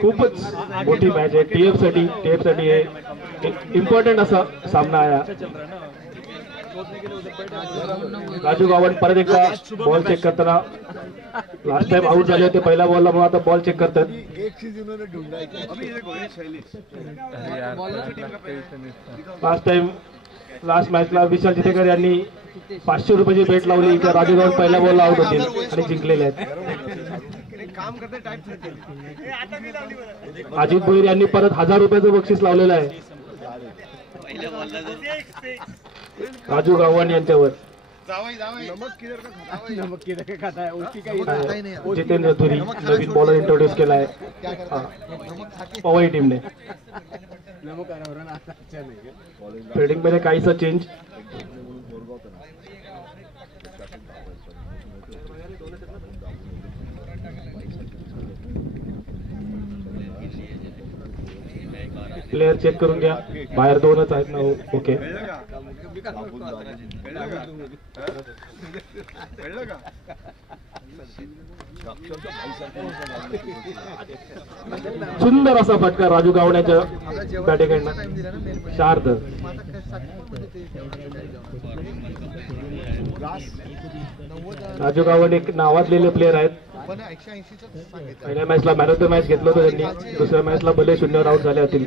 खूपच मोठी मॅच आहे टीएफ साठी हे एक इम्पॉर्टंट असा सामना आहे. राजू गावंड परत एकदा बॉल चेक करताना लास्ट टाइम आउट झाले होते पहिल्या बॉलला, मग आता बॉल चेक करतात. लास्ट मॅचला विशाल चितेकर यांनी 500 रुपयाची बेट लावली की राजू गावंड पहिल्या बॉलला आउट होतील आणि जिंकलेले आहेत. अजित भोईर यांनी परत 1000 रुपयाचं बक्षीस लावलेलं आहे राजू गावंड यांच्यावर. जितेंद्र धुरी नवीन बॉलर इंट्रोड्यूस केला आहे पवई टीमने. फिल्डिंग मध्ये काहीसा चेंज. प्लेयर चेक करून घ्या, बाहेर 2च आहेत ना. ओके सुंदर असा फटका राजू गावण्याच्या बॅटिंगकडनं. शार्द राजू गावंड एक नावाजलेले प्लेयर आहेत. पहिल्या मॅचला मॅन ऑफ द मॅच घेतलं होतं त्यांनी, दुसऱ्या मॅचला भले 0 आउट झाले होतील.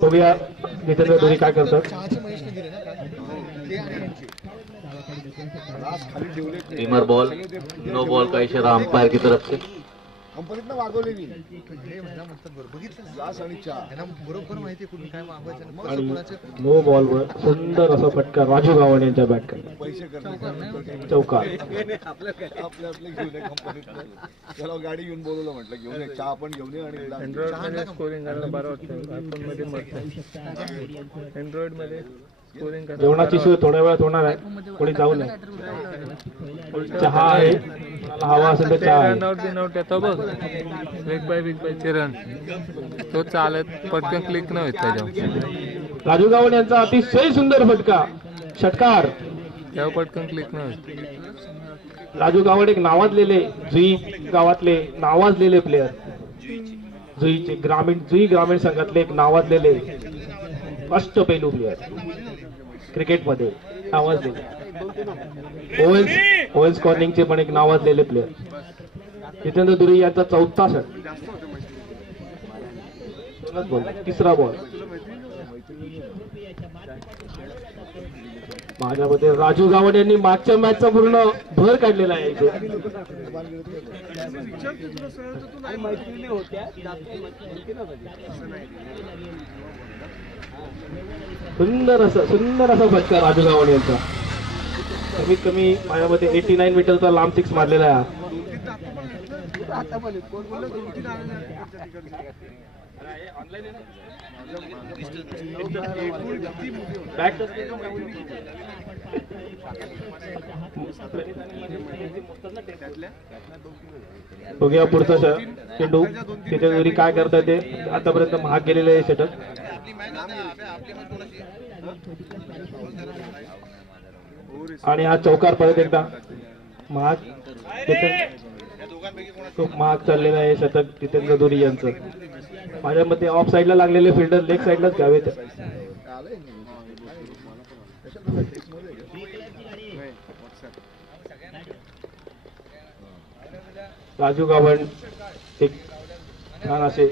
बघूया जितेंद्र धोनी काय करतात. टीमर बॉल, नो बॉल का इशारा अंपायर की तरफ से. नो बॉलवर सुंदर असा फटका राजू गावंड यांच्या बॅटकडे. चौकार. त्याला गाडी घेऊन बोलवलं, म्हटलं घेऊन ये, चहा पण घेऊन ये आणि स्कोरिंग करायला बरं वाटतं. आयफोन मध्ये अँड्रॉइड मध्ये स्कोरिंग करायला जेवणाची सोय थोड्या वेळात होणार आहे, कोणी जाऊ नये. चहा आहे, हवा असेल तर चहा आहे. नोट येतो बघ, बिग बाय रन तो चालत पटकन क्लिक न होत त्याच्यावर. राजू गावंड यांचा अतिशय सुंदर फटका, षटकार. तेव्हा पटकन क्लिक न होत. राजू गावंड एक नावाजलेले जुई गावातले नावाजलेले प्लेयर, जुई ग्रामीण संघातले एक नावाजलेले अष्टपैलू प्लेयर क्रिकेटमध्ये नावाजलेले. ओवेन्स कॉर्निंगचे पण एक नावाजलेले प्लेयर. जितेंद्र धुरी यांचा 4था षट, 3रा बॉल. माझ्या मते राजू गावंड यांनी मागच्या मॅचचा पूर्ण भर काढलेला आहे इथे. सुंदर असा फटका राजू गावंड यांचा. कमीत कमी माझ्या मते 89 मीटरचा लांब 6 मारलेला आहे. बघूया पुढचा चेंडू तिथे घरी काय करतात ते. आतापर्यंत महाग गेलेले आहे षटक. आणि हा चौकार परत एकदा महाग, खूप महाग चाललेलं आहे शतक जितेंद्र धोनी यांचं. माझ्या मते ऑफ साईडला लागलेले फिल्डर लेग साईडलाच घ्यावेत. राजू गावंड एक छान असे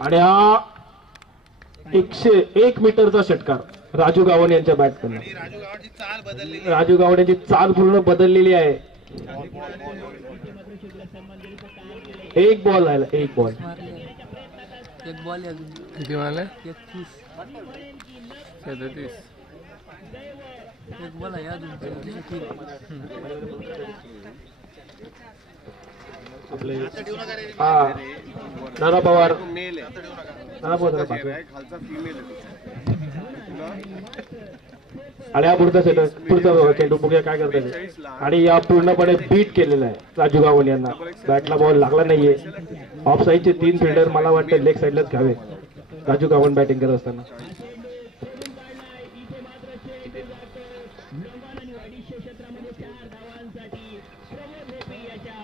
आणि हा 101 मीटरचा षटकार राजू गावंड यांच्या बॅटकडून. राजू गावंड यांची चाल पूर्ण बदललेली आहे. एक बॉल राहिला, एक बॉल. किती मारले? 37. आपले नाना पवार आणि हा पुढचा चेंडू बघूया काय करतात आणि या पूर्णपणे बीट केलेला आहे राजू गावंडे यांना. बॅटला बॉल लागला नाहीये. ऑफ साईडचे 3 फिल्डर मला वाटतं लेग साईडलाच घ्यावे राजू गावंडे बॅटिंग करत असताना.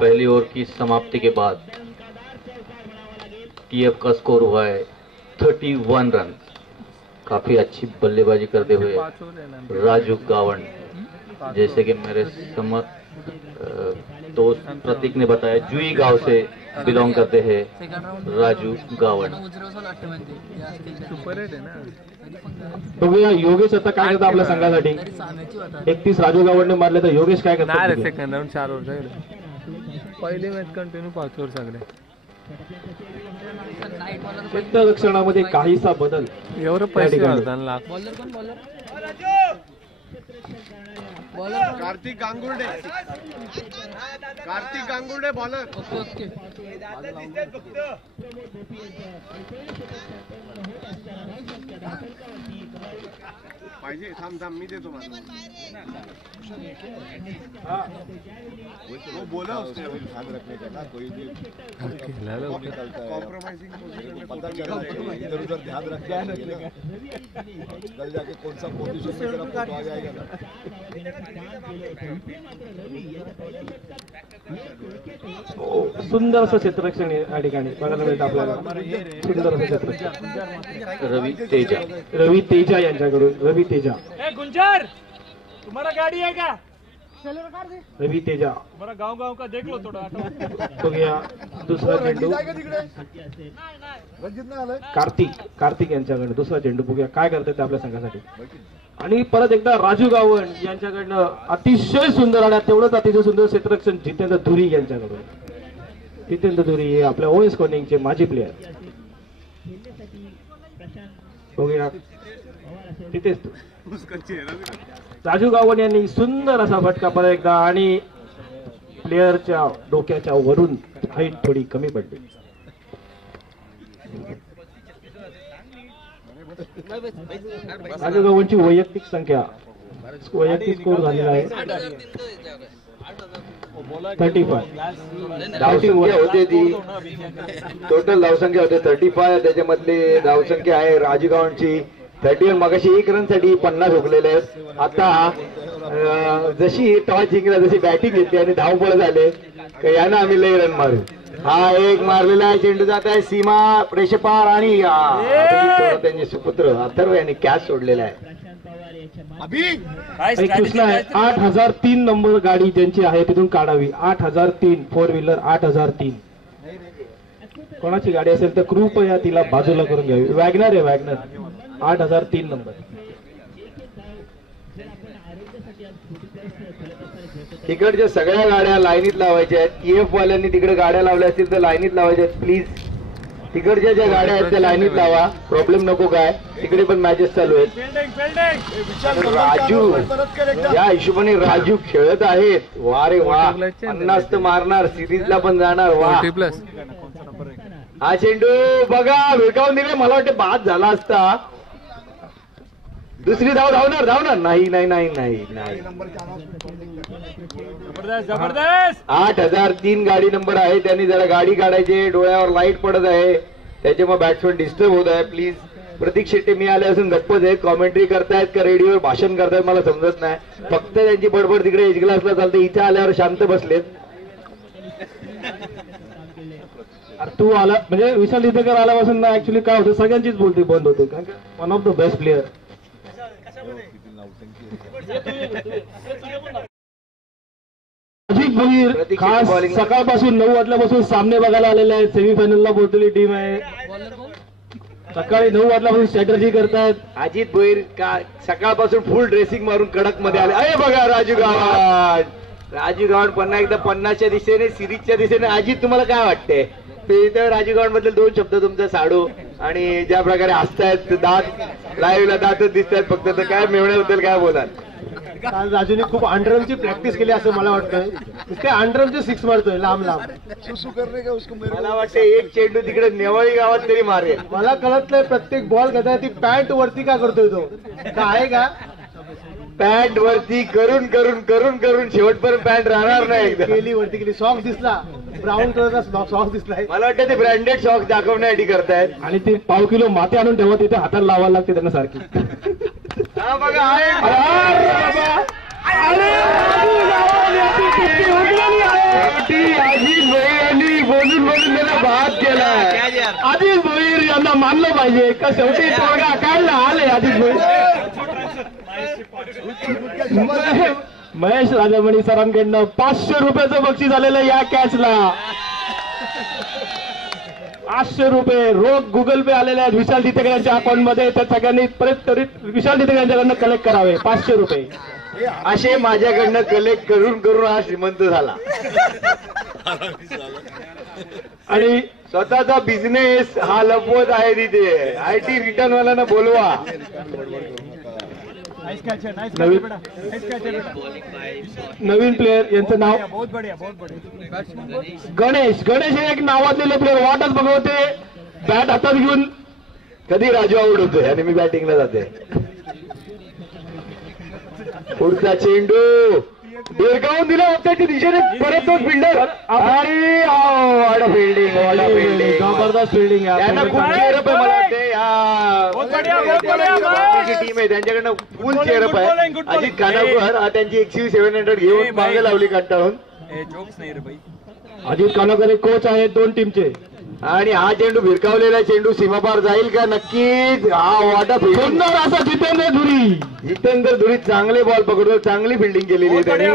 पहली ओवर की समाप्ति के बाद टीएफ का स्कोर हुआ है 31 रन। काफी अच्छी बल्लेबाजी करते हुए राजू गावंड, जैसे कि मेरे दोस्त प्रतीक ने बताया, जुई गांव से बिलोंग करते हैं राजू गावंड। बघूया योगेश आता काय करतो आपल्या संघासाठी. 31 राजू गावंडने मारले तर योगेश काय करतो. सेकंड राऊंड 4 ओव्हर झाले. पहिली मॅच कंटिन्यू 5 ओव्हर सगळे. क्षेत्ररक्षणामध्ये काहीसा बदल. एवढं पैसे घालतात लाख. कार्तिक गांगुर्डे बॉलर. पाहिजे थांब मी देतो माझं. वो बोला उसने अभी ध्यान रखने का ना, कोई भी कॉम्प्रोमाइजिंग पता चला इधर उधर ध्यान रखना है, कल जाके कौन सा पोजीशन में तेरा फोटो आ जाएगा ना. सुंदर असं क्षेत्ररक्षण या ठिकाणी बघायला मिळतं आपल्याला. सुंदर असं क्षेत्ररक्षण रवी तेजा यांच्याकडून. रवी तेजा, गुंजर तुम्हारा गाड़ी है क्या? रवी तेजा हमारा गांव का देख लो थोड़ा. तो गया दुसरा चेंडू. कार्तिक यांच्याकडे दुसरा चेंडू. बघूया काय करतात आपल्या संघासाठी. आणि परत एकदा राजू गावंड यांच्याकडनं अतिशय सुंदर आणि तेवढंच अतिशय सुंदर क्षेत्ररक्षण जितेंद्र धुरी यांच्याकडून. जितेंद्र धुरी हे आपल्या ओएस कॉर्निंगचे माजी प्लेयर. बघूया तिथेच राजू गावंडे यांनी सुंदर असा फटका परत एकदा आणि प्लेयरच्या डोक्याच्या वरून हाईट थोडी कमी पडली. राजू गावंडची वैयक्तिक स्कोर झालेला आहे 35. धावसंख्या होते ती टोटल धावसंख्या होते 35. त्याच्यामधली धावसंख्या आहे राजू गावंडची 31. मगाशी 1 रन साठी 50 हुकलेले आहेत. आता जशी टॉस जिंकला तशी बॅटिंग घेतली आणि धावपळ झाले यानं आम्ही लय रन मारू. हा एक मारलेला आहे चेंडू जात आहे सीमा प्रेक्षपार आणि त्यांचे सुपुत्र अथर्व यांनी कॅच सोडलेला आहे. कृष्णा आहे 8003 नंबर गाडी ज्यांची आहे तिथून काढावी. 8003 4 व्हीलर 8003. कोणाची गाडी असेल तर कृपया तिला बाजूला करून घ्यावी. वॅगनर आहे वॅगनर 8003 नंबर. तिकडच्या सगळ्या गाड्या लाईनीत लावायच्या आहेत. ईएफ वाल्यांनी तिकडे गाड्या लावल्या असतील तर लाईनीत लावायच्या आहेत प्लीज. तिकडच्या ज्या गाड्या आहेत त्या लाईनीत लावा. प्रॉब्लेम नको काय. तिकडे पण मॅचेस चालू आहेत. राजू या हिशोबाने राजू खेळत आहेत. वा रे वा. 50 तर मारणार. सिरीजला पण जाणार. वा. हा चेंडू बघा विळकावून दिले. मला वाटतं बाद झाला असता. दुसरी धावणार नाही. 8003 गाडी नंबर आहे. त्यांनी जरा गाडी काढायची. डोळ्यावर लाईट पडत आहे त्याच्यामुळे बॅट्समन डिस्टर्ब होत आहे. प्लीज. प्रतीक शेट्टी मी आले असून गप्पच आहेत. कॉमेंट्री करतायत का रेडिओवर भाषण करतायत मला समजत नाही. फक्त त्यांची बडबड तिकडे एज ग्लासला चालते. इथे आल्यावर शांत बसलेत. तू आला म्हणजे विशाल लिथेकर आल्यापासून ना ऍक्च्युली काय होतं सगळ्यांचीच बोलती बंद होते. कारण one of the best player. Ajit Bhoir खास सकाळपासून 9 वाजल्यापासून सामने बघायला आलेले आहेत. सेमीफायनलला पोहोचलेली टीम आहे. सकाळी 9 वाजल्यापासून स्ट्रॅटर्जी करतायत. अजित भोईर का सकाळपासून फुल ड्रेसिंग मारून कडक मध्ये आले. अरे बघा राजू गावंड पुन्हा एकदा 50च्या दिशेने सिरीजच्या दिशेने. अजित तुम्हाला काय वाटते राजू गावंड बद्दल 2 शब्द तुमचा साडू. आणि ज्या प्रकारे हसतायत दात लाईव्हला दातच दिसतात फक्त. तर काय मेवण्याबद्दल काय बोलाल. काल राजूने खूप अंडरमची प्रॅक्टिस केली असं मला वाटतंय. ते अंडरमचे 6 मारतोय लांब. मला वाटतं एक चेंडू तिकडे नेवाळी गावात तरी मारेल. मला कळत नाही प्रत्येक बॉल घेताय ती पॅन्ट वरती का करतोय तो. आहे का पॅन्ट वरती करून करून करून करून शेवटपर्यंत पॅन्ट राहणार नाही एकदा. केली वरती केली, सॉक्स दिसला, ब्राऊन कलरचा सॉक्स दिसलाय. मला वाटतं ते ब्रँडेड सॉक्स दाखवण्यासाठी करतायत. आणि ते पाव किलो माती आणून ठेवा, तिथे हाताला लावायला लागते त्यांना सारखी. हा बघा आहे. अजित भोईरांनी बोलून बोलून त्याला बाद केलाय. अजित भोईर यांना मानलं पाहिजे का शेवटी तोडगा काढला आले अजित भोईर. महेश राजामणी सरांकडनं 500 रुपयाचं बक्षीस आलेलं या कॅचला. 500 रुपये रोख गुगल पे आलेले आहेत विशाल तितेकर यांच्या अकाउंट मध्ये. त्या सगळ्यांनी परत विशाल तितेकर यांच्याकडनं कलेक्ट करावे 500 रुपये. असे माझ्याकडनं कलेक्ट करून करून हा श्रीमंत झाला. आणि स्वतःचा बिझनेस हा लपवत आहे तिथे. IT रिटर्न वाल्यांना बोलवा. नवीन प्लेयर यांचं नाव गणेश. गणेश हे एक नावाजलेले प्लेयर वाटच बघवते बॅट हातात घेऊन. कधी राजू आउट होतोय आणि मी बॅटिंगला जाते. पुढचा चेंडू दीर्घावून दिला होत्याच्या दिशेने परत तो फिल्डर. अरे वाडा फिल्डिंग, वाडा फिल्डिंग, जबरदस्त फिल्डिंग. त्यांना खूप चेअरअप आहे. मला वाटते टीम आहे त्यांच्याकडनं फुल चेअरअप आहे. अजित कानाकर हा त्यांची XU 700 घेऊन मागे लावली कंटाळून. अजित कानाकर एक कोच आहेत 2 टीमचे. आणि हा चेंडू भिरकावलेला चेंडू सीमापार जाईल का? नक्कीच. हा वाटा सुंदर असा जितेंद्र धुरी. जितेंद्र धुरी चांगले बॉल पकडतो. चांगली फिल्डिंग केलेली आहे त्यांनी.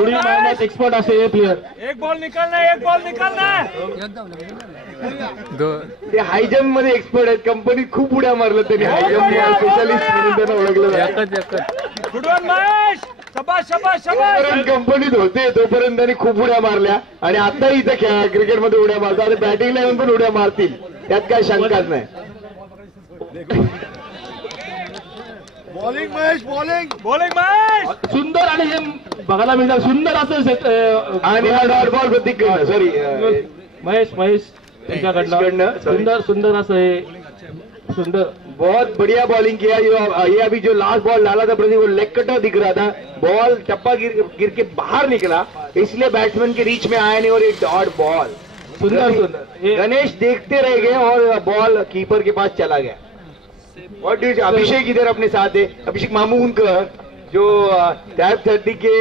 उडी मारण्यात एक्सपर्ट असे हे प्लेयर. एक बॉल निकालना, एक बॉल निकालना. ते हाय जम्प मध्ये एक्सपर्ट आहेत. कंपनीत खूप उड्या मारल्या त्यांनी. हाय जम्प स्पेशालिस्ट म्हणून त्यांना ओळखलं जातं. Good one Mahesh. शबाश शबाश शबाश. जोपर्यंत कंपनीत होते तोपर्यंत त्यांनी खूप उड्या मारल्या आणि आता इथं क्रिकेटमध्ये उड्या मारतात आणि बॅटिंगला येऊन पण उड्या मारतील त्यात काय शंकाच नाही. Bowling Mahesh, bowling bowling Mahesh. सुंदर आणि हे बघायला मिळणार सुंदर असं आणि हा डॉट बॉल प्रतीक सॉरी महेश त्यांच्याकडनं सुंदर सुंदर असं हे सुंदर. बहुत बढ़िया बॉलिंग किया. ये अभी जो लास्ट बॉल डाला था प्रदीप वो लेग कटर दिख रहा था. बॉल टप्पा गिर के बाहर निकला इसलिए बैट्समैन के रीच में आया नहीं और एक डॉट बॉल. सुंदर सुंदर. गणेश देखते रह गए और बॉल कीपर के पास चला गया. व्हाट डू अभिषेक इधर अपने साथ है. अभिषेक मामू उनका जो टैप 30 के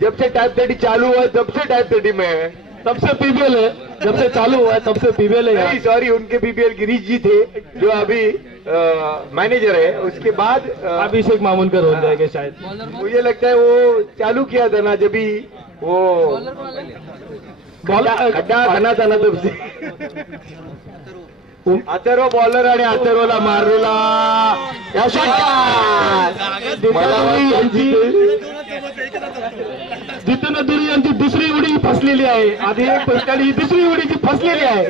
जब से टैप 30 चालू हुआ तब से टैप 30 में है. तब से PBL है. जब से चालू हुआ है तब से PBL है. नहीं सॉरी उनके PBL गिरीश जी थे जो अभी मैनेजर है. उसके बाद अभिषेक मामूनकर हो जाएंगे शायद. मुझे लगता है वो चालू किया था ना जब भी वो खड्डा खाना था ना तब से. अथर्व बॉलर आणि अथर्वला मारलेला जितेंद्र धुरी यांची दुसरी उडी फसलेली आहे. आधी एक फसली दुसरी उडीची फसलेली आहे.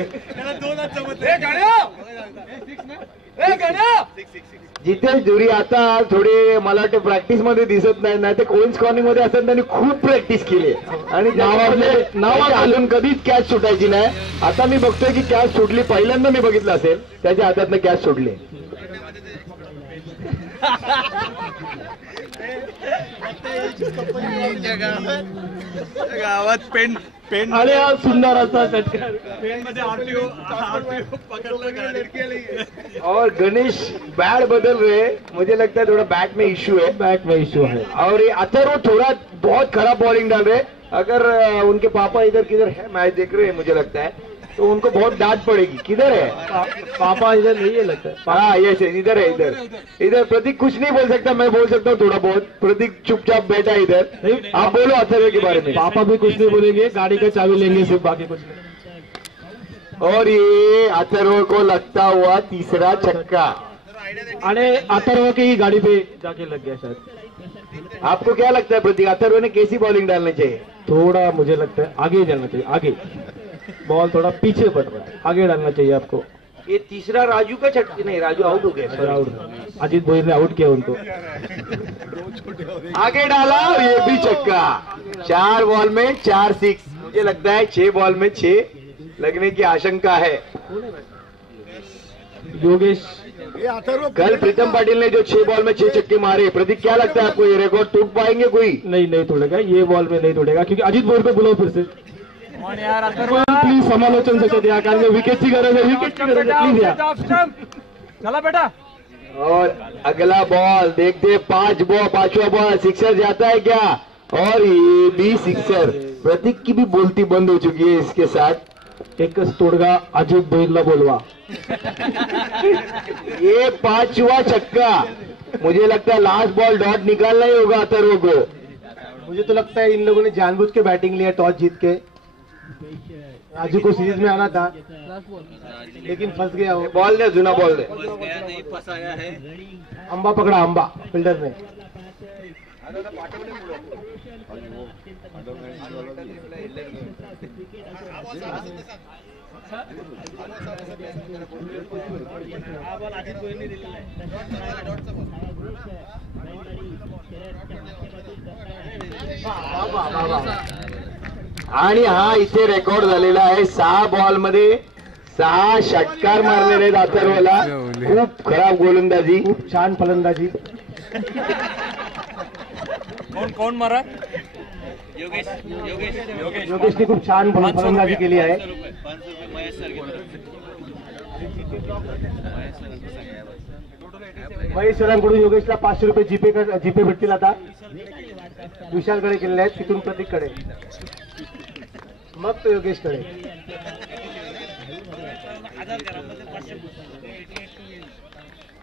जितेंद्र धुरी आता थोडे मला वाटतं प्रॅक्टिस मध्ये दिसत नाही तर कोइन्स कॉर्निंग मध्ये असताना त्यांनी खूप प्रॅक्टिस केली आणि नावाच्या हातून कधीच कॅच सुटायची नाही. आता मी बघतोय की कॅच सुटली. पहिल्यांदा मी बघितलं असेल त्याच्या हातातनं कॅच सुटली. गावात पेन पेन आणि हा सुंदर असा षटकार. पेन मध्ये RTO पकडलं गाडी. और गणेश बैट बदल रहे. मुझे लगता है थोड़ा बैट में इश्यू है. बैट में इश्यू है. और ये अथर्व थोड़ा बहुत खराब बॉलिंग डाल रहे. अगर उनके पापा इधर किधर है मैच देख रहे हैं मुझे लगता है तो उनको बहुत डांट पड़ेगी. किधर है पापा इधर नहीं है लगता है. हाँ यस इधर है. इधर प्रतीक कुछ नहीं बोल सकता. मैं बोल सकता हूँ थोड़ा बहुत. प्रतीक चुपचाप बैठा है इधर. आप बोलो अथर्व के बारे में. पापा भी कुछ नहीं बोलेंगे. गाड़ी का चाबी लेंगे सिर्फ बाकी कुछ नहीं. और ये अथर्व को लगता हुआ तीसरा छक्का. अरे अथर्व की ही गाड़ी पे जाके लग गया शायद. आपको क्या लगता है प्रतीक अथर्व ने कैसी बॉलिंग डालनी चाहिए. थोड़ा मुझे लगता है आगे जाना चाहिए. आगे बॉल थोड़ा पीछे बढ़ रहा है. आगे डालना चाहिए आपको. ये तीसरा राजू का छक्का नहीं राजू आउट हो गया. अजीत भोईर ने आउट किया उनको. आगे डाला और ये भी छक्का. 4 बॉल में 4 6. मुझे लगता है 6 बॉल में 6 लगने की आशंका है. योगेश कल प्रीतम पाटिल ने जो 6 बॉल में 6 छक्के मारे, प्रतीक क्या लगता है आपको, ये रिकॉर्ड टूट पाएंगे कोई? नहीं तोड़ेगा, ये बॉल में नहीं तोड़ेगा, क्योंकि अजित बोर को बुलाओ फिर से। प्लीज समालोचन से द्या, कारण विकेटची गरज है, विकेटची गरज है, प्लीज या। चला बेटा। और अगला बॉल देखते, 5वां बॉल सिक्सर जाता है क्या? और ये भी सिक्सर। प्रतीक की भी बोलती बंद हो चुकी है इसके साथ। एकच तोडगा अजित भोईरला बोलवा। ये 5वां छक्का, मुझे लगता है लास्ट बॉल डॉट निकालना ही होगा अथर्व को। मुझे तो लगता है इन लोगों ने जानबूझ के बैटिंग लिया टॉस जीत के। राजू को सीरीज में आना था लेकिन फंस गया वो। बॉल दे, जुना बॉल दे। अंबा पकड़ा, अंबा फील्डर ने। आणि हा इथे रेकॉर्ड झालेला आहे, 6 बॉल मध्ये 6 षटकार मारलेले आहेत अथर्वला। खूप खराब गोलंदाजी, खूप छान फलंदाजी। कौन मारा? योगेशने खूप छान फलंदाजी केली आहे। महेश सरांकडून योगेशला 500 रुपये जीपे भेटतील आता। विशालकडे गेलेले आहेत, तिथून प्रतीककडे, मग तो योगेशकडे।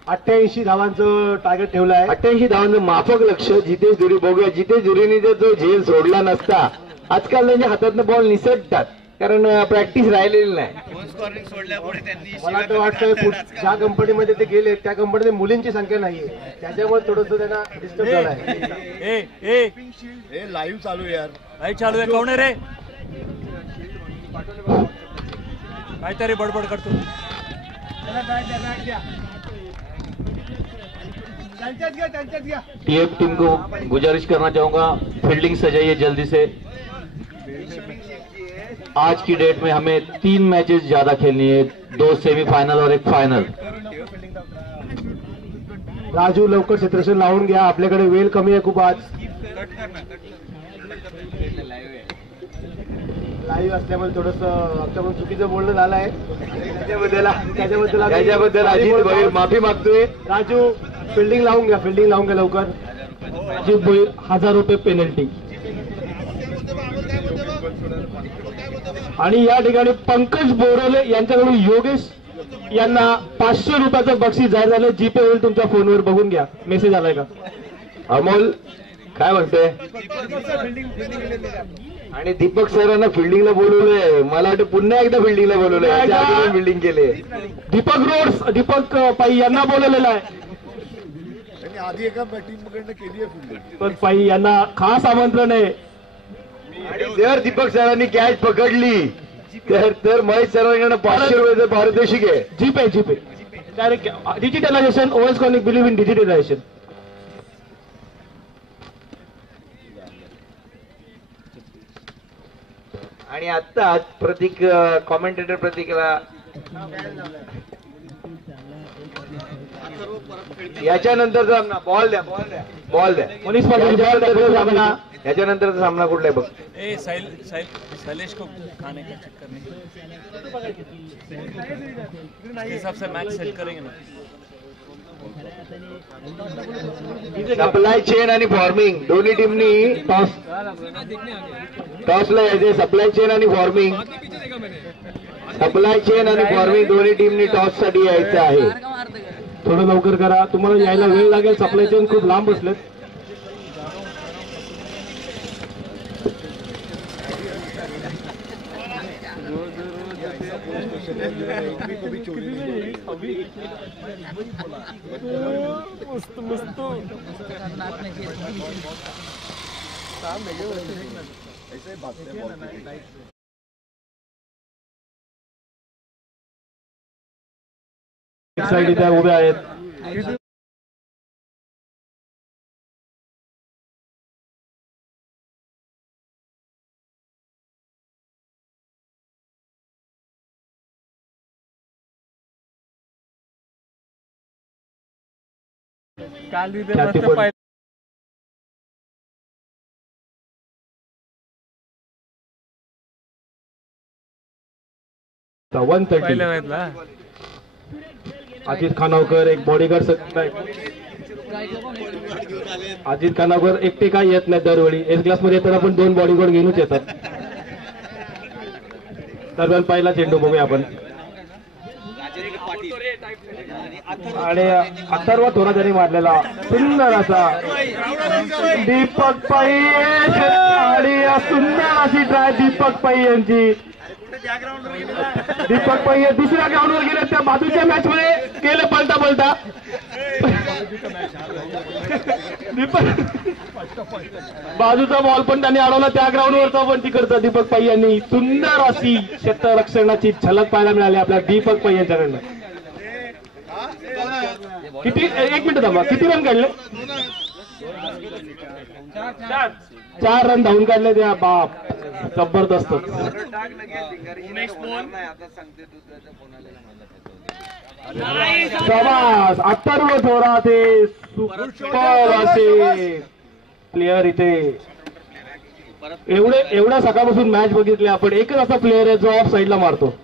88 धावांचं टार्गेट ठेवलं आहे। 88 धावांचं माफक लक्ष जितेश धुरी। बघूया, जितेश धुरीने जर जो झेल सोडला नसता, आजकाल त्यांच्या हातातनं बॉल निसटतात, कारण प्रॅक्टिस राहिलेली नाही। मला तर वाटतं ज्या कंपनीमध्ये ते गेले त्या कंपनीमध्ये मुलींची संख्या नाहीये, त्याच्यामुळे थोडंसं त्यांना डिस्टर्ब झालं आहे। लाईव्ह चालू आहे यार, लाईव्ह चालू आहे। कोण आहे रे? काहीतरी बडबड करतो। टीएफ टीम को गुजारिश करना चाहूंगा, फील्डिंग सजाइए जल्दी से। आज की डेट में हमें 3 मैचेस ज्यादा खेलनी है, 2 सेमीफाइनल और 1 फाइनल। राजू लवकर क्षेत्ररक्षण लावून घ्या, आपल्याकडे वेळ कमी आहे खूप आज। लाईव्ह असल्यामुळे थोडंसं चुकीचं बोलणं झालं आहे, त्याच्याबद्दल अजित भोईर माफी मागतोय। राजू फिल्डिंग लावून घ्या, फिल्डिंग लावून घ्या लवकर। अजित भोईर 1000 रुपये पेनल्टी। आणि या ठिकाणी पंकज बोरोले यांच्याकडून योगेश यांना 500 रुपयाचं बक्षीस जाहीर झालं। जीपे होईल तुमच्या फोनवर, बघून घ्या, मेसेज आलाय का? अमोल काय म्हणतोय? आणि दीपक सरांना फिल्डिंगला बोलवलंय, मला वाटतं पुन्हा एकदा फिल्डिंगला बोलवलंय, फिल्डिंग केले। दीपक पाई यांना बोलवलेलं आहे, आधी एका टीमकडनं केली आहे फिल्डिंग, पण पाई यांना खास आमंत्रण आहे। आणि जर दीपक सरांनी कॅच पकडली तर महेश सरांकडनं 500 रुपयाचं पारितोषिक आहे। GPay direct digitalisation, OS conic believe in digitalisation. आणि आता प्रतीक, कॉमेंटेटर प्रतीकला याच्यानंतरचा सामना, बॉल द्या मनीष पाटील सामना, याच्यानंतरचा सामना कुठला आहे बघ। शैलेश को खाने का चक्कर नहीं, हिसाब से मैच सेट करेंगे ना। सप्लाय चेन आणि फॉर्मिंग दोन्ही टीमनी टॉसला यायचे। सप्लाय चेन आणि फॉर्मिंग दोन्ही टीमनी टॉस साठी यायचं आहे। थोडं लवकर करा, तुम्हाला यायला वेळ लागेल, सप्लाय चेन खूप लांब बसलेत। साईड इथे उभे आहेत। काल तिथे ख्याती मस्त पण- पाहिलं. 130. पहिल्या मॅचला अजित खानावकर एक बॉडीगार्ड अजित खानावकर एकटे काय येत नाही दरवेळी. एस क्लास मध्ये येताना पण 2 बॉडीगार्ड घेऊनच येतात. दरम्यान पहिला चेंडू बघूया आपण. आणि अथर्व थोरात यांनी मारलेला सुंदर असा दीपक पै आणि सुंदर अशी ट्राय दीपक पै यांची. दीपक पै दुसऱ्या ग्राउंडवर गेले. त्या बाजूच्या मॅच मध्ये गेले पलटा पलटा. दीपक बाजूचा बॉल पण त्यांनी अडवला. त्या ग्राउंडवरचा पण तिकडचा दीपक पै यांनी सुंदर अशी क्षेत्ररक्षणाची झलक पाहायला मिळाली आपल्या दीपक पै यांच्याकडनं. किती 1 मिनिट थांबा. किती रन काढले? 4 रन धावून काढले. त्या बाप जबरदस्त. शाबास अथर्व थोरात हे सुपर असे प्लेयर इथे. एवढ्या सकाळपासून मॅच बघितली आपण. एकच असा प्लेयर आहे जो ऑफ साईडला मारतो.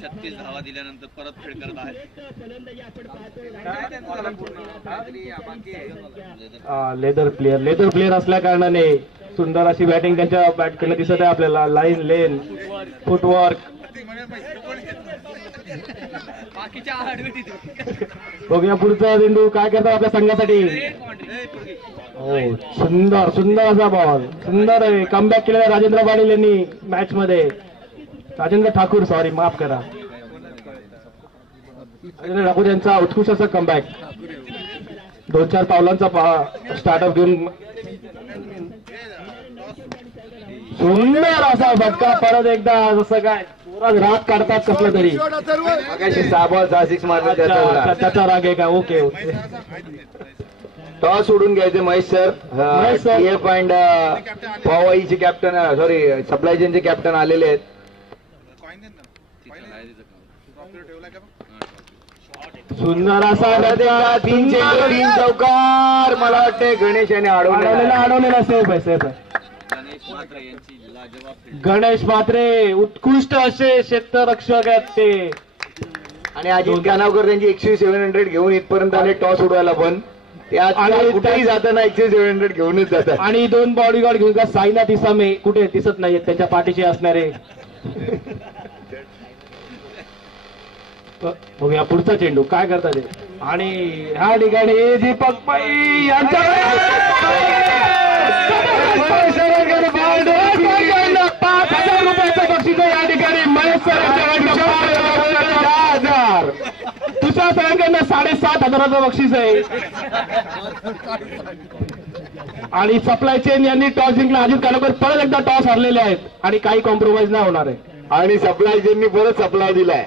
36 धावा दिल्यानंतर परत खेळ करत आहेत. लेदर प्लेयर असल्या कारणाने सुंदर अशी बॅटिंग त्यांच्या बॅटकडनं दिसत आहे आपल्याला. लाईन लेन फुटवर्क. बघूया पुढचा चेंडू काय करतात आपल्या संघासाठी. हो सुंदर असा बॉल. सुंदर आहे. कमबॅक केलेला राजेंद्र पाटील यांनी मॅच मध्ये. राजेंद्र ठाकूर सॉरी माफ करा. राजेंद्र ठाकूर यांचा उत्कृष्ट असा कमबॅक. 2-4 पावलांचा स्टार्टअप घेऊन सुंदर असा फटका. परत एकदा जसं काय रात काढतात कसलं तरी. मगाशी 6 बॉल 6 सिक्स मारले. त्याचा राग आहे का? ओके टॉस सोडून घ्यायचे महेश सर. TF अँड पवाईचे कॅप्टन सॉरी सप्लाय चेनचे कॅप्टन आलेले आहेत. सुंदर असा 3 चौकार. मला वाटते गणेश याने अडवलेला सेफ आहे. गणेश मात्रे उत्कृष्ट असे क्षेत्ररक्षक आहेत ते. आणि अजित खानावकर त्यांची 700 घेऊन इथपर्यंत आले टॉस उडवायला. पण त्या कुठेही जाताना 700 घेऊनच जातात. आणि 2 बॉडीगार्ड घेऊन का साईनाथ तिसामे कुठे दिसत नाहीये त्यांच्या पाठीशी असणारे. बघूया पुढचा चेंडू काय करतात ते. आणि ह्या ठिकाणी दीपक पै यांच्या 5,000 रुपयाचं बक्षीस आहे या ठिकाणी. महेश सर यांच्याकडनं 5,000. तुषार सरांकडनं 7,500 बक्षीस आहे. आणि सप्लाय चेन यांनी टॉस जिंकला. अजित खानावकर परत एकदा टॉस हरलेले आहेत आणि काही कॉम्प्रोमाइज नाही होणार आहे. आणि सप्लाय चेननी परत सप्लाय दिलाय.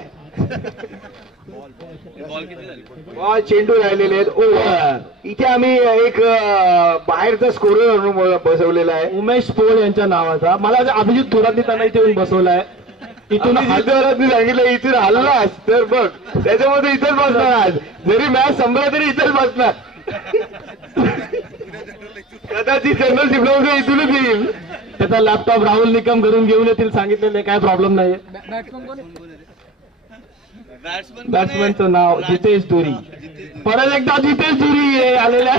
बॉल चेंडू राहिलेले आहेत. ओव्हर. इथे आम्ही एक बाहेरचा स्कोरर बसवलेला आहे उमेश पोळ यांच्या नावाचा. मला अभिजित थोरातनी त्यांना इथे येऊन बसवलाय. इथून सांगितलं इथून हल्लास तर बघ त्याच्यामध्ये इथंच बसणार. आज जरी मॅच संपला तरी इथंच बसणार. कदाचित जनरल शिपला इथूनच येईल. त्याचा लॅपटॉप राहुल निकम घरून घेऊन येतील सांगितलेले. काय प्रॉब्लेम नाही. बॅट्समॅनचं नाव जितेश धुरी. परत एकदा जितेश धुरी आलेल्या.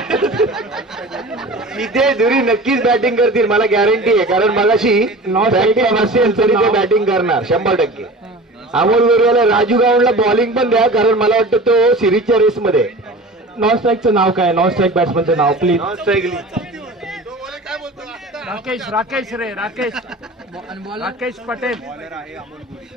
इथे धुरी नक्कीच बॅटिंग करतील मला गॅरंटी आहे. कारण मगाशी नसेल तरी ते बॅटिंग करणार 100%. अमोल गोरेला राजू गावंडला बॉलिंग पण द्या. कारण मला वाटतं तो सिरीजच्या रेसमध्ये. नॉन स्ट्राईकचं नाव काय? नॉन स्ट्राईक बॅट्समनचं नाव please. Non strike Rakesh Patel.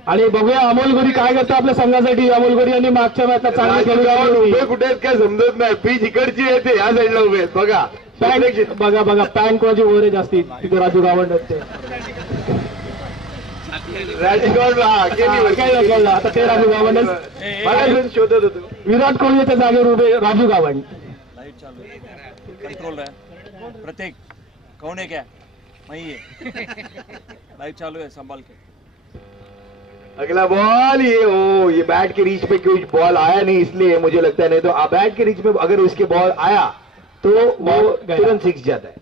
आणि बघूया अमोल गोरी काय करतो आपल्या संघासाठी. अमोल गोरी यांनी मागच्या मॅचला चांगले खेळून उभे कुठे आहेत काय समजत नाही. पीच इकडची येते या साईडला उभे आहेत. बघा बघा पॅन कोणाची ओव्हर जास्ती तिथे राजू गावंड असते. राजगड आता ते राजू गावंड शोधत होतो. विराट कोहलीच्या जागेवर उभे राजू गावंड. प्रत्येक कौन है क्या? वही है. लाइव चालू है संभाल के. अगला बॉल ये ओ ये बैट के रीच पे कुछ बॉल आया नहीं, इसलिए मुझे लगता है, नहीं तो बैट के रीच में अगर उसके बॉल आया तो वो तुरंत 6 जाता है.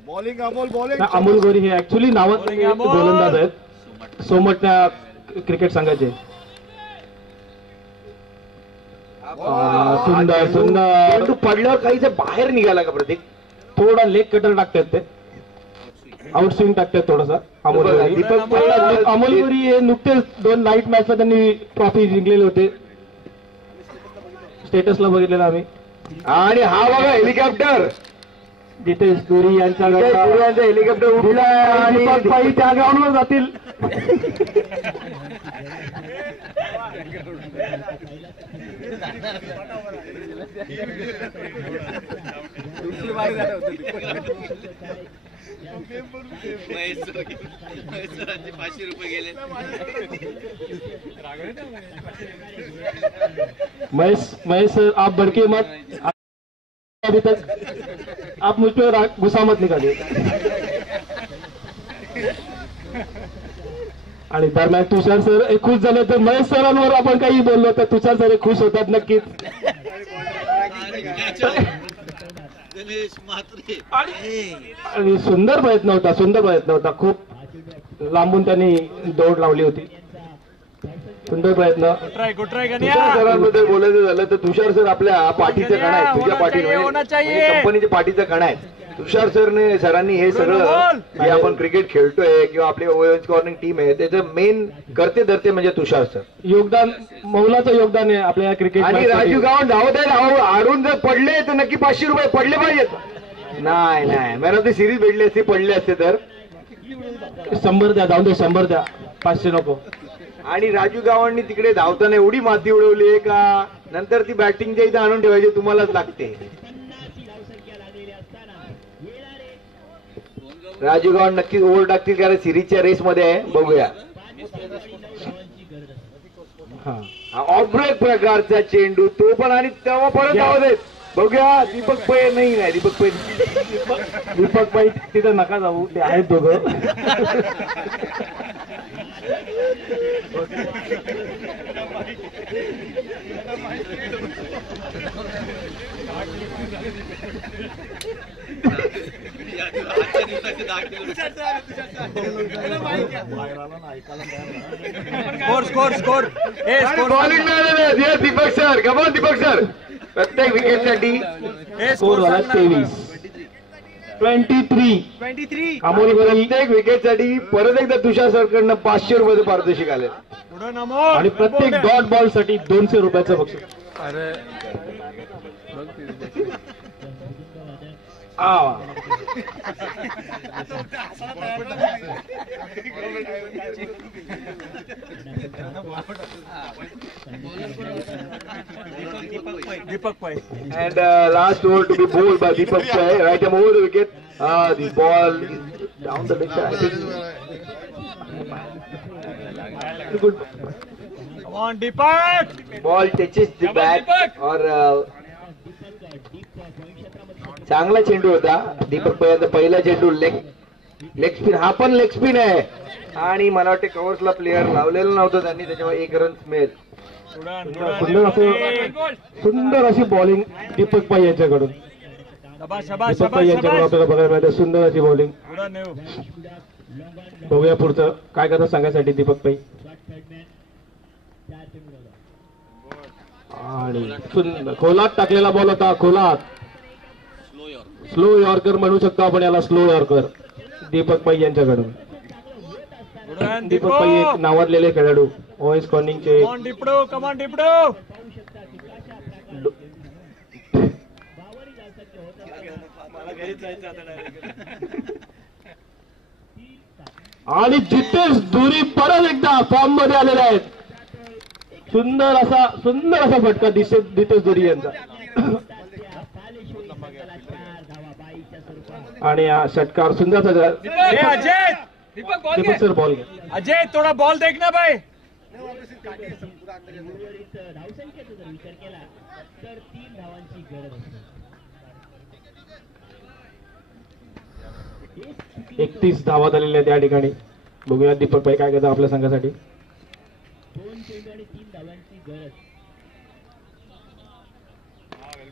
अमोल गोरी हे ऍक्च्युली नावात गोलंदाज आहेत सोमटच्या क्रिकेट संघाचे. सुंदर सुंदर तू पडल्यावर काहीच बाहेर निघाला का प्रतीक? थोडा लेग कटर टाकतात ते, आउट स्विंग टाकतात थोडासा. अमोल गोरी अमोल गोरी हे नुकतेच 2 नाईट मॅचला त्यांनी ट्रॉफी जिंकलेले होते, स्टेटसला बघितलेलं आम्ही. आणि हा बघा हेलिकॉप्टर, जितेश दुरी यांचा हेलिकॉप्टर उडला आणि पायी त्या ग्राउंडवर जातील. सरांचे 500 रुपये गेले. महेश सर आप भड़के मत, अभी तक आप मुझ पे गुस्सा मत निकालिए. आणि दरम्यान तुषार सर हे खुश झाले, तर महेश सरांवर आपण काही बोललो तर तुषार सर हे खुश होतात नक्कीच. गणेश म्हात्रे आणि सुंदर प्रयत्न होता, खूप लांबून त्यांनी दौड लावली होती. सुंदर प्रयत्न. तुषार सरांबद्दल बोलायचं झालं तर तुषार सर आपल्या पाठीचं कण आहे, तुझ्या पाठीमध्ये कंपनीच्या पाठीचं कण आहे. तुषार सरांनी हे सगळं जे आपण क्रिकेट खेळतोय किंवा आपली ओव्हरऑल स्कॉरिंग टीम आहे त्याचं मेन करते धरते म्हणजे तुषार सर. योगदान मौलाचं योगदान आहे आपल्या क्रिकेट. आणि राजीव गावंड धावत आहे, हारून जर पडले तर नक्की 500 रुपये पडले पाहिजेत. नाही मॅन ऑफ द सिरीज भेटली असते, पडले असते तर 100 द्या, जाऊन दे 100 द्या, 500 नको. आणि राजू गावंडनी तिकडे धावताना एवढी माती उडवली आहे का नंतर ती बॅटिंगच्या इथे आणून ठेवायची तुम्हालाच लागते. राजू गावंड नक्कीच ओव्हर टाकतील कारण सिरीजच्या रेस मध्ये आहे. बघूया ऑफ ब्रेक प्रकारचा चेंडू तो पण, आणि तेव्हा परत धावत आहेत. बघूया दीपक पै नाही दीपक पै तिथं नका जाऊ, ते आहेत दोघं. बॉलिंग मिळालेलं दीपक सर. कमाल दीपक सर. प्रत्येक विकेटसाठी स्कोर झाला 23. अमोल गोरी प्रत्येक विकेटसाठी परत एकदा तुषार सरकडनं 500 रुपये पारितोषिक आले. आणि प्रत्येक डॉट बॉल साठी 200 रुपयाचं बक्षीस. अरे Deepak Pai. And last over to be bowled by Deepak Pai. Right arm over the wicket. The ball is down the leg side. I think. Good. Come on, Deepak. Ball touches the Come on, bat. Deepak. और चांगला चेंडू होता दीपक पैयांचा पहिला चेंडू. Leg spin, हा पण leg spin आहे. आणि मला वाटते कव्हर्सला प्लेअर लावलेलं नव्हतं त्यांनी, त्याच्यामुळे 1 रन मिळेल. सुंदर अशी बॉलिंग दीपक पै यांच्याकडून. दीपक पै यांच्याकडून आपल्याला बघायला मिळते सुंदर अशी बॉलिंग. बघूया पुढचं काय करतात सांगायसाठी दीपक पै. आणि सुंदर खोलात टाकलेला बॉल होता, खोलात. स्लो यॉर्कर म्हणू शकतो आपण याला, स्लो यॉर्कर दीपक पै यांच्याकडून. दीपक पै एक नावाजलेले खेळाडू ओएस कॉर्निंगचे. आणि जितेश दुरी परत एकदा फॉर्म मध्ये आलेले आहेत. सुंदर असा फटका जितेश दुरी यांचा. आणि हा षटकार सुंदर दीपक सर बॉल घ्या. अजय थोड़ा बॉल देखना भाई. एकतीस धावा झालेल्या त्या ठिकाणी. बघूया दीपक भाई काय करतात आपल्या संघासाठी.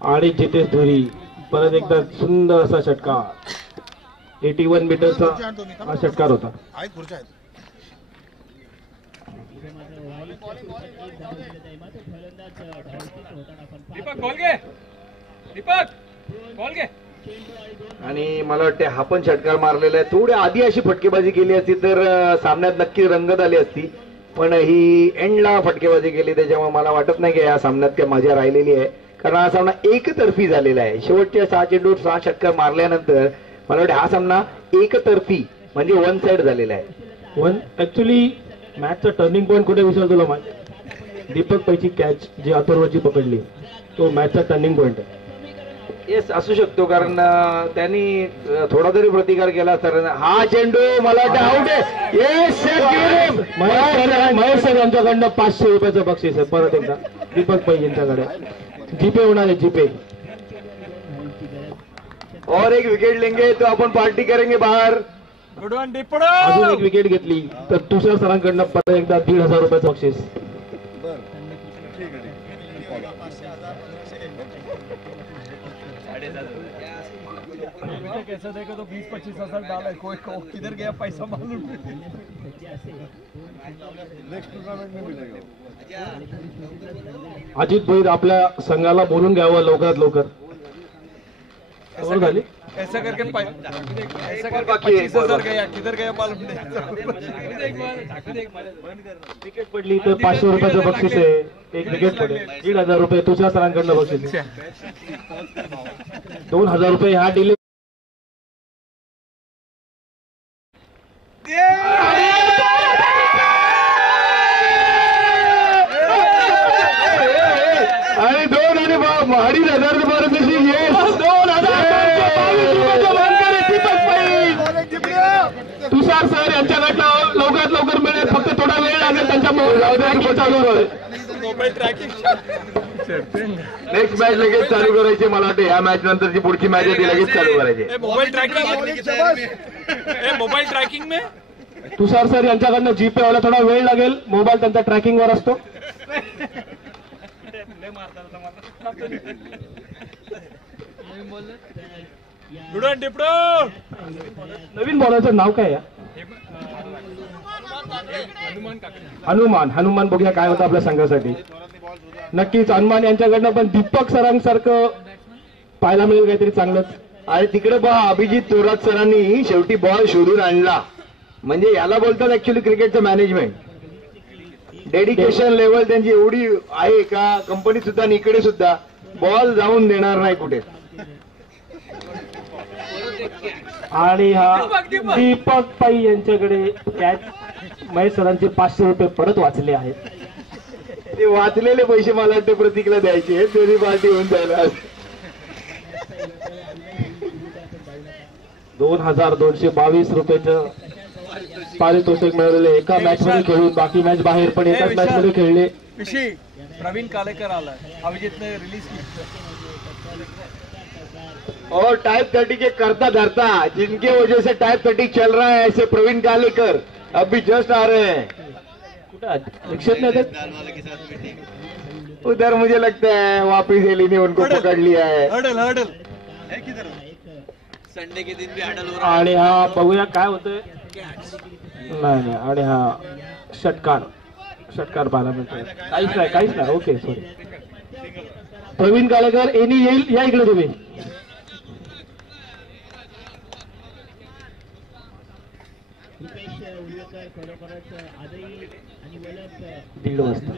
आणि जितेश धुरी परत एकदा सुंदर असा षटकार, 81 मीटरचा हा षटकार होता. दीपक बोल घे, दीपक बोल घे. आणि मला वाटते हा पण षटकार मारलेला आहे. थोडी आधी अशी फटकेबाजी केली असती तर सामन्यात नक्की रंगत आली असती, पण ही एंडला फटकेबाजी केली त्याच्यामुळे मला वाटत नाही की या सामन्यात काही मजा राहिलेली आहे, कारण हा सामना एकतर्फी झालेला आहे. शेवटच्या 6 चेंडूवर 6 षटकार मारल्यानंतर मला वाटतं हा सामना एकतर्फी म्हणजे वन साइड झालेला आहे. ऍक्च्युली मॅचचा टर्निंग पॉईंट कुठे विसरलो तुला माहिती? दीपक पैची कॅच जी अथर्वची पकडली तो मॅचचा टर्निंग पॉईंट आहे. येस असू शकतो, कारण त्यांनी थोडा तरी प्रतिकार केला तर हा चेंडू मला वाटतं आउट आहे. येस महेश सर यांच्याकडनं 500 रुपयाचं बक्षीस आहे. परत एकदा दीपक पै यांच्याकडे जीपे होणार आहे, जीपे. और एक विकेट लेंगे तो आपण पार्टी करेंगे बाहर. गुड वन डिपडो. अजून एक विकेट घेतली तर तुषार सरांकडनं परत एकदा 1,500 रुपयाचं बक्षीस. कैसा देखो तो 20-25 हजार डाला है, कोई किधर गया पैसा मालूम नहीं. नेक्स्ट टूर्नामेंट में मिलेगा. अजित भोईर आपल्या संघाला बोलून घ्यावं लवकरात लवकर. झाली ऐसा करके 25,000 गया, किधर गया मालूम नहीं. विकेट पडली तर 500 रुपयाचं बक्षीस आहे. एक विकेट पडेल 1,000 रुपये तुषार सरांकडनं बक्षीस. 2,000 रुपये हा डिले. आणि 2,000 तुषार सर यांच्याकडनं लवकरात लवकर मिळेल, फक्त थोडा वेळ लागेल त्यांच्या मोबाईल. नेक्स्ट मॅच लगेच चालू करायची. मला वाटतं ह्या मॅच नंतरची पुढची मॅच आहे ती लगेच चालू करायची. मोबाईल ट्रॅकिंग में तुषार सर यांच्याकडनं जीपे व्हायला थोडा वेळ लागेल, मोबाईल त्यांचा ट्रॅकिंग वर असतो. नवीन बॉलरचं नाव काय आहे? हनुमान. बघूया काय होतं आपल्या संघासाठी. नक्कीच हनुमान यांच्याकडनं पण दीपक सरांसारखं पाहायला मिळेल काहीतरी चांगलंच. आणि तिकडे पहा अभिजित थोरात सरांनी शेवटी बॉल शोधून आणला. म्हणजे याला बोलतात ऍक्च्युली क्रिकेटचं मॅनेजमेंट. डेडिकेशन लेवल त्यांची एवढी आहे का कंपनी सुद्धा आणि इकडे सुद्धा बॉल जाऊन देणार नाही कुठे. आणि हा दीपक पै यांच्याकडे कॅच. महेश सरांचे 500 रुपये परत वाचले आहेत. ते वाचलेले पैसे मला वाटते प्रतीकला द्यायचे, तरी पार्टी होऊन जायला. 2,222 रुपयाचं पारितोषिक मिळवलेले एका मॅच मध्ये खेळून. बाकी मॅच बाहेर पण एकाच मॅच मध्ये खेळले. प्रवीण कालेकर आला है, अभिजीत ने रिलीज की. और टाइप 30 के करता धरता जिनके वजह से टाइप 30 चल रहा है ऐसे प्रवीण कालेकर अभी जस्ट आ रहे हैं. रिक्षेत नहीं थे उधर मुझे लगता है वापिस एली ने उनको पकड़ लिया है. हर्डल है किधर संडे के दिन भी हडल हो रहा आणि हा बघूया काय होतंय. नाही आणि हा षटकार पाहायला मिळतोय. काहीच नाही. Okay sorry. प्रवीण कालेकर एनी येईल, या इकडे तुम्ही. दीड वाजता.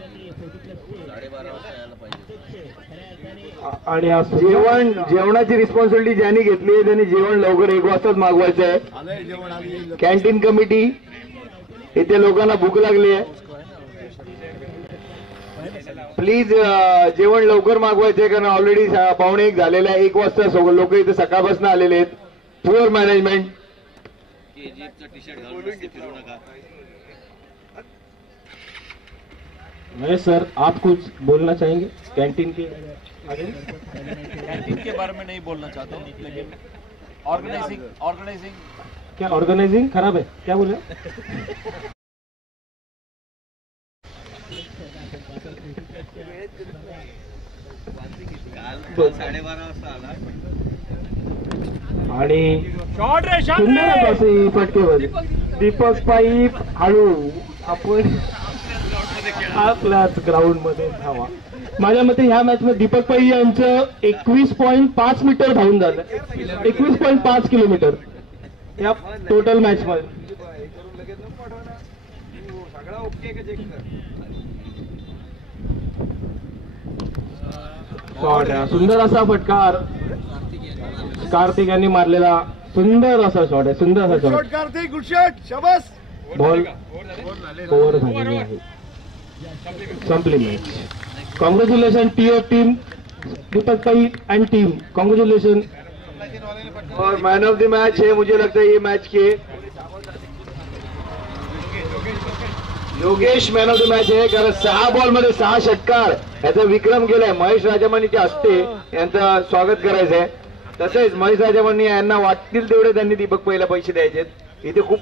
आणि हा जेवणाची रिस्पॉन्सिबिलिटी ज्यांनी घेतली आहे त्यांनी जेवण लवकर 1 वाजताच मागवायचं आहे. कॅन्टीन कमिटी इथे लोकांना भूक लागली आहे. प्लीज जेवण लवकर मागवायचंय कारण ऑलरेडी 1:15 झालेलं आहे. 1 वाजता लोक इथे सकाळपासून आलेले आहेत. Poor management. टी शर्ट घालून रस्ते फिरू नका. महेश सर आप कुछ बोलना चाहेंगे कैंटीन के कैंटीन के बारे में नहीं बोलना चाहता हूँ, लेकिन ऑर्गेनाइजिंग क्या ऑर्गेनाइजिंग खराब है क्या बोले? 12:30 वाजता आला. आणि सुंदर असे फटकेबाजी दीपक पाईप हळू आपण आपल्याच ग्राउंड मध्ये धावा. माझ्या मते ह्या मॅच मध्ये दीपक पाई यांचं 21.5 मीटर धावून झालं. 21.5 किलोमीटर या टोटल मॅच मध्ये. शॉट आहे सुंदर असा फटकार कार्तिक यांनी मारलेला. सुंदर असा शॉट आहे. सुंदर असा शॉट. कार्तिक गुड शॉट शाबास. बॉल ओव्हर झालेली आहे. संपली मॅच. कॉंग्रॅच्युलेशन टीम दीपक पाई एंड टीम. कॉन्ग्रेचुलेशन. और मैन ऑफ द मैच है मुझे लगता है ये match K Yogesh man of the match आहे. कारण 6 बॉल मध्ये 6 षटकार याचा विक्रम केलाय. महेश राजामणीच्या हस्ते यांचं स्वागत करायचंय. तसेच महेश राजामणी यांना वाटतील तेवढे त्यांनी दीपक पाईला पैसे द्यायचे. इथे खूप